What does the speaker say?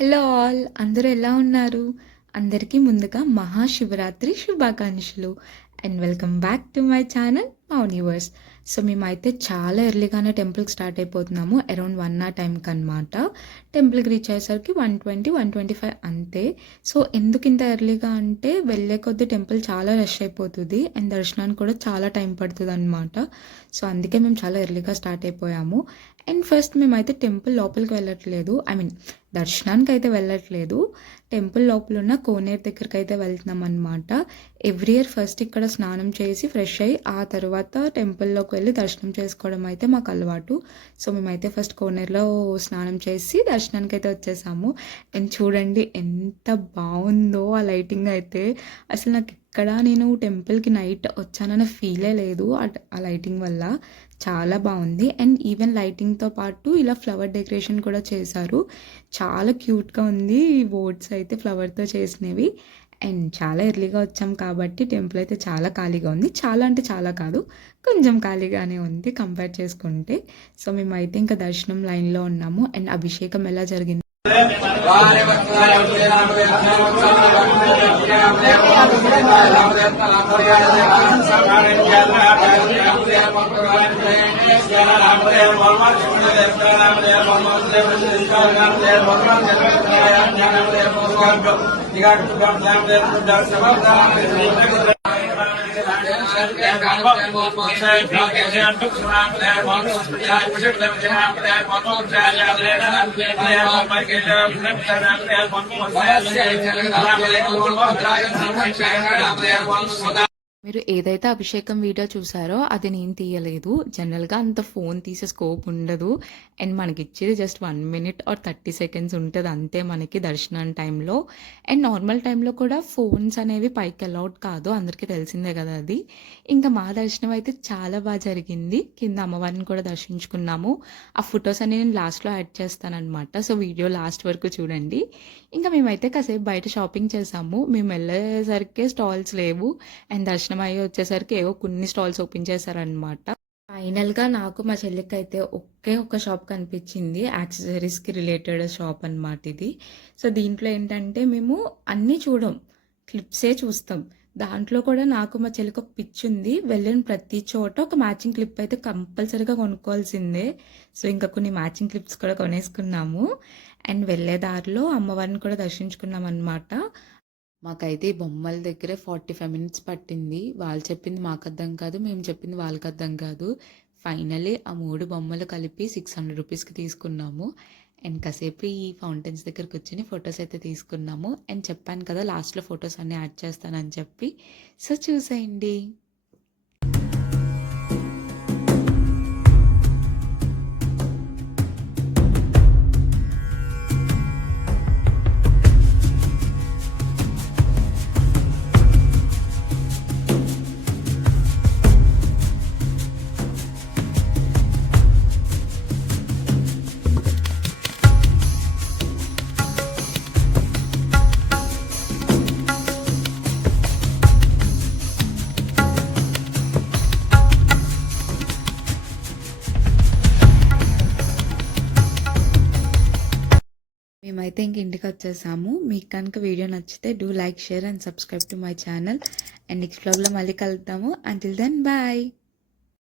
Hello all అందరూ ఎలా ఉన్నారు? అందరికీ ముందుగా మహాశివరాత్రి శుభాకాంక్షలు and welcome back to my channel Mouniverse. So మేమైతే చాలా ఎర్లీగానే టెంపుల్కి స్టార్ట్ అయిపోతున్నాము. అరౌండ్ 1 ఆ టైంకి అనమాట. టెంపుల్కి రీచ్ అయ్యేసరికి 120, 125 అంతే. సో ఎందుకు ఇంత ఎర్లీగా అంటే వెళ్ళే కొద్దీ టెంపుల్ చాలా రష్ అయిపోతుంది అండ్ దర్శనానికి కూడా చాలా టైం పడుతుంది అనమాట. సో అందుకే మేము చాలా ఎర్లీగా స్టార్ట్ అయిపోయాము. అండ్ ఫస్ట్ మేమైతే టెంపుల్ లోపలికి వెళ్ళట్లేదు, దర్శనానికి అయితే వెళ్ళట్లేదు. టెంపుల్ లోపల ఉన్న కోనేరు దగ్గరికి అయితే వెళ్తున్నాం అనమాట. ఎవ్రీ ఇయర్ ఫస్ట్ ఇక్కడ స్నానం చేసి ఫ్రెష్ అయ్యి ఆ తర్వాత టెంపుల్లోకి వెళ్ళి దర్శనం చేసుకోవడం అయితే మాకు అలవాటు. సో మేమైతే ఫస్ట్ కోనేరులో స్నానం చేసి దర్శనానికి అయితే వచ్చేసాము. అండ్ చూడండి ఎంత బాగుందో ఆ లైటింగ్ అయితే. అసలు నాకు ఇక్కడ నేను టెంపుల్కి నైట్ వచ్చానన్న ఫీలే లేదు ఆ లైటింగ్ వల్ల. చాలా బాగుంది. అండ్ ఈవెన్ లైటింగ్తో పాటు ఇలా ఫ్లవర్ డెకరేషన్ కూడా చేశారు. చాలా క్యూట్గా ఉంది. ఈ బోర్డ్స్ అయితే ఫ్లవర్తో చేసినవి. అండ్ చాలా ఎర్లీగా వచ్చాం కాబట్టి టెంపుల్ అయితే చాలా ఖాళీగా ఉంది. చాలా అంటే చాలా కాదు, కొంచెం ఖాళీగానే ఉంది కంపేర్ చేసుకుంటే. సో మేమైతే ఇంకా దర్శనం లైన్లో ఉన్నాము. అండ్ అభిషేకం ఎలా జరిగింది మీరు ఏదైతే అభిషేకం వీడియో చూసారో అది నేను తీయలేదు. జనరల్గా అంత ఫోన్ తీసే స్కోప్ ఉండదు. అండ్ మనకి ఇచ్చేది జస్ట్ 1 minute or 30 seconds ఉంటుంది అంతే మనకి దర్శనం టైంలో. అండ్ నార్మల్ టైంలో కూడా ఫోన్స్ అనేవి పైకి అలౌడ్ కాదు, అందరికీ తెలిసిందే కదా అది. ఇంకా మా దర్శనం అయితే చాలా బాగా జరిగింది. కింద అమ్మవారిని కూడా దర్శించుకున్నాము. ఆ ఫొటోస్ అన్ని నేను లాస్ట్లో యాడ్ చేస్తానన్నమాట. సో వీడియో లాస్ట్ వరకు చూడండి. ఇంకా మేమైతే కాసేపు బయట షాపింగ్ చేసాము. మేము వెళ్ళేసరికి స్టాల్స్ లేవు అండ్ దర్శనం అయ్యి వచ్చేసరికి ఏవో కొన్ని స్టాల్స్ ఓపెన్ చేశారనమాట. ఫైనల్గా నాకు మా చెల్లికి అయితే ఒకే ఒక షాప్ కనిపించింది, యాక్సెసరీస్కి రిలేటెడ్ షాప్ అనమాట ఇది. సో దీంట్లో ఏంటంటే మేము అన్నీ చూడం, క్లిప్సే చూస్తాం. దాంట్లో కూడా నాకు మా చెల్లికి ఒక పిచ్ ఉంది. వెళ్ళిన ప్రతి చోట ఒక మ్యాచింగ్ క్లిప్ అయితే కంపల్సరీగా కొనుక్కోవాల్సిందే. సో ఇంకా కొన్ని మ్యాచింగ్ క్లిప్స్ కూడా కొనేసుకున్నాము. అండ్ వెళ్ళే దారిలో అమ్మవారిని కూడా దర్శించుకున్నాం అనమాట. మాకైతే ఈ బొమ్మల దగ్గరే 45 minutes పట్టింది. వాళ్ళు చెప్పింది మాకు అర్థం కాదు, మేము చెప్పింది వాళ్ళకి అర్థం కాదు. ఫైనలీ ఆ 3 బొమ్మలు కలిపి 600 రూపీస్కి తీసుకున్నాము. అండ్ కాసేపు ఈ ఫౌంటైన్స్ దగ్గరకు వచ్చి ఫొటోస్ అయితే తీసుకున్నాము. అండ్ చెప్పాను కదా లాస్ట్లో ఫొటోస్ అన్నీ యాడ్ చేస్తానని చెప్పి. సో చూసేయండి. మేమైతే ఇంక ఇంటికి వచ్చేసాము. మీకు కనుక వీడియో నచ్చితే do like, share and subscribe to my channel. And next వ్లాగ్లో మళ్ళీ కలుద్దాము. Until then bye.